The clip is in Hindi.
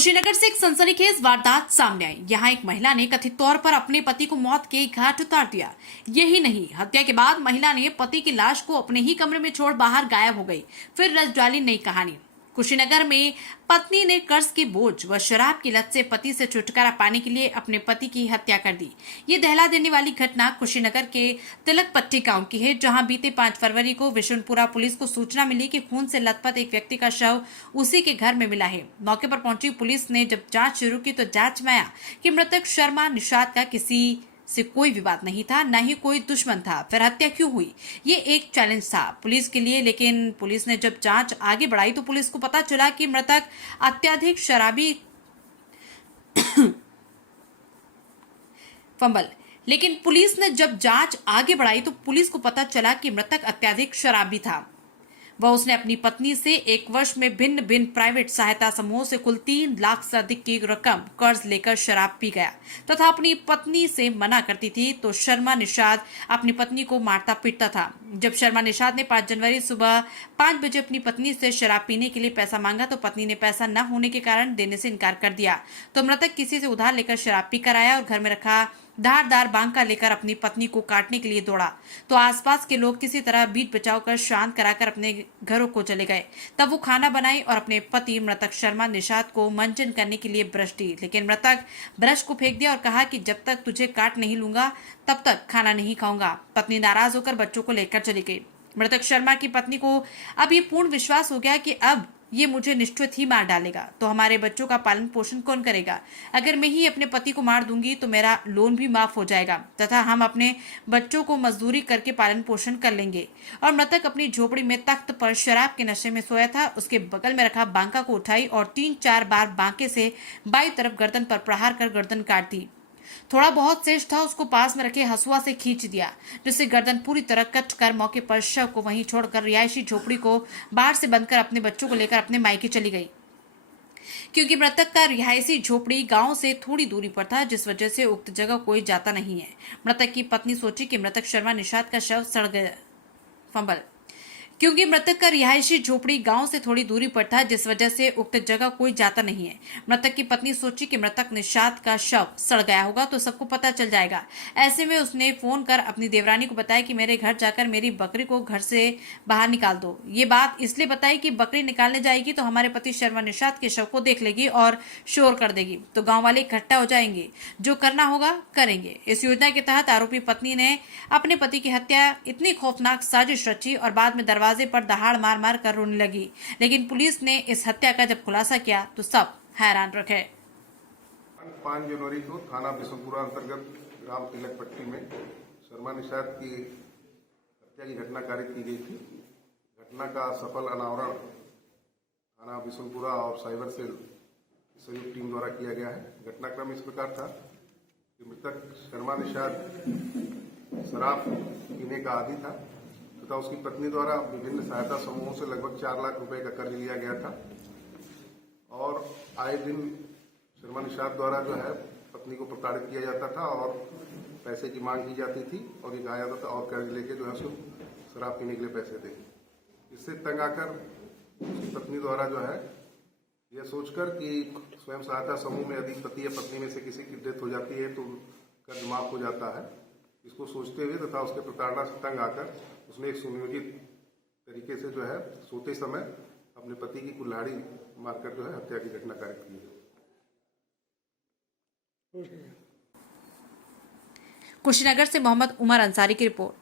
कुशीनगर से एक सनसनीखेज वारदात सामने आई। यहाँ एक महिला ने कथित तौर पर अपने पति को मौत के घाट उतार दिया। यही नहीं, हत्या के बाद महिला ने पति की लाश को अपने ही कमरे में छोड़ बाहर गायब हो गई। फिर रच डाली नई कहानी। कुशीनगर में पत्नी ने कर्ज के बोझ व शराब की लत से पति से छुटकारा पाने के लिए अपने पति की हत्या कर दी। ये दहला देने वाली घटना कुशीनगर के तिलकपट्टी गांव की है, जहां बीते 5 फरवरी को विशुनपुरा पुलिस को सूचना मिली कि खून से लथपथ एक व्यक्ति का शव उसी के घर में मिला है। मौके पर पहुंची पुलिस ने जब जांच शुरू की तो जांच में आया कि मृतक शर्मा निषाद का किसी से कोई विवाद नहीं था, न ही कोई दुश्मन था। फिर हत्या क्यों हुई, ये एक चैलेंज था पुलिस के लिए। लेकिन पुलिस ने जब जांच आगे बढ़ाई तो पुलिस को पता चला कि मृतक अत्यधिक शराबी फंबल लेकिन पुलिस ने जब जांच आगे बढ़ाई तो पुलिस को पता चला कि मृतक अत्यधिक शराबी था। वह उसने अपनी पत्नी से 1 वर्ष में भिन्न भिन्न प्राइवेट सहायता समूहों से कुल 3 लाख से अधिक की रकम कर्ज लेकर शराब पी गया तथा अपनी पत्नी से मना करती थी तो शर्मा निषाद अपनी पत्नी को मारता पीटता था। जब शर्मा निषाद ने 5 जनवरी सुबह 5 बजे अपनी पत्नी से शराब पीने के लिए पैसा मांगा तो पत्नी ने पैसा न होने के कारण देने से इनकार कर दिया। तो मृतक किसी से उधार लेकर शराब पीकर आया और घर में रखा धारदार बांका लेकर अपनी पत्नी को काटने के लिए दौड़ा। तो आसपास के लोग किसी तरह बीच बचाव कर शांत कराकर अपने घरों को चले गए। तब वो खाना बनाई और अपने पति मृतक शर्मा निषाद को मंजन करने के लिए ब्रश दी, लेकिन मृतक ब्रश को फेंक दिया और कहा कि जब तक तुझे काट नहीं लूंगा तब तक खाना नहीं खाऊंगा। पत्नी नाराज होकर बच्चों को लेकर चली गई। मृतक शर्मा की पत्नी को अब ये पूर्ण विश्वास हो गया कि अब ये मुझे निश्चित ही मार डालेगा, तो हमारे बच्चों का पालन पोषण कौन करेगा? अगर मैं ही अपने पति को मार दूंगी तो मेरा लोन भी माफ हो जाएगा तथा हम अपने बच्चों को मजदूरी करके पालन पोषण कर लेंगे। और मृतक अपनी झोपड़ी में तख्त पर शराब के नशे में सोया था। उसके बगल में रखा बांका को उठाई और 3-4 बार बांके से बाईं तरफ गर्दन पर प्रहार कर गर्दन काट दी। थोड़ा बहुत शेष था, उसको पास में रखे हसुआ से खींच दिया, जिससे गर्दन पूरी तरह कट कर मौके पर शव को वहीं छोड़कर रिहायशी झोपड़ी को बाहर से बंद कर अपने बच्चों को लेकर अपने मायके चली गई। क्योंकि मृतक का रिहायशी झोपड़ी गांव से थोड़ी दूरी पर था, जिस वजह से उक्त जगह कोई जाता नहीं है। मृतक की पत्नी सोची कि मृतक शर्मा निषाद का शव सड़ गया फंबल क्योंकि मृतक का रिहायशी झोपड़ी गांव से थोड़ी दूरी पर था, जिस वजह से उक्त जगह कोई जाता नहीं है। मृतक की पत्नी सोची कि मृतक निषाद का शव सड़ गया होगा तो सबको पता चल जाएगा। ऐसे में उसने फोन कर अपनी देवरानी को बताया कि मेरे घर जाकर मेरी बकरी को घर से बाहर निकाल दो। ये बात इसलिए बताई कि बकरी निकालने जाएगी तो हमारे पति शर्मा निषाद के शव को देख लेगी और शोर कर देगी, तो गाँव वाले इकट्ठा हो जाएंगे, जो करना होगा करेंगे। इस योजना के तहत आरोपी पत्नी ने अपने पति की हत्या इतनी खौफनाक साजिश रची और बाद में दरवाजे पर दहाड़ मार मार कर रोने लगी। लेकिन पुलिस ने इस हत्या का जब खुलासा किया तो सब हैरान रह गए। 5 जनवरी को थाना बिशनपुरा अंतर्गत ग्राम तिलकपट्टी में शर्मा निषाद की हत्या की घटना कारित की गई थी। घटना का सफल अनावरण थाना बिशनपुरा और साइबर सेल की संयुक्त टीम द्वारा किया गया है। घटनाक्रम इस प्रकार था कि मृतक शर्मा निषाद शराब पीने का आदी था तथा उसकी पत्नी द्वारा विभिन्न सहायता समूहों से लगभग 4 लाख रुपए का कर्ज लिया गया था और आए दिन शर्मा निषाद द्वारा जो है पत्नी को प्रताड़ित किया जाता था और पैसे की मांग की जाती थी और ये कहा जाता था और कर्ज लेके जो है उसको शराब पीने के लिए पैसे दें। इससे तंग आकर उसकी पत्नी द्वारा जो है यह सोचकर कि स्वयं सहायता समूह में यदि पति या पत्नी में से किसी की डेथ हो जाती है तो कर्ज माफ हो जाता है, इसको सोचते हुए तथा उसके प्रताड़ना से तंग आकर उसने एक सुनियोजित तरीके से जो है सोते समय अपने पति की कुल्हाड़ी मारकर जो है हत्या की घटना कारित की है। कुशीनगर से मोहम्मद उमर अंसारी की रिपोर्ट।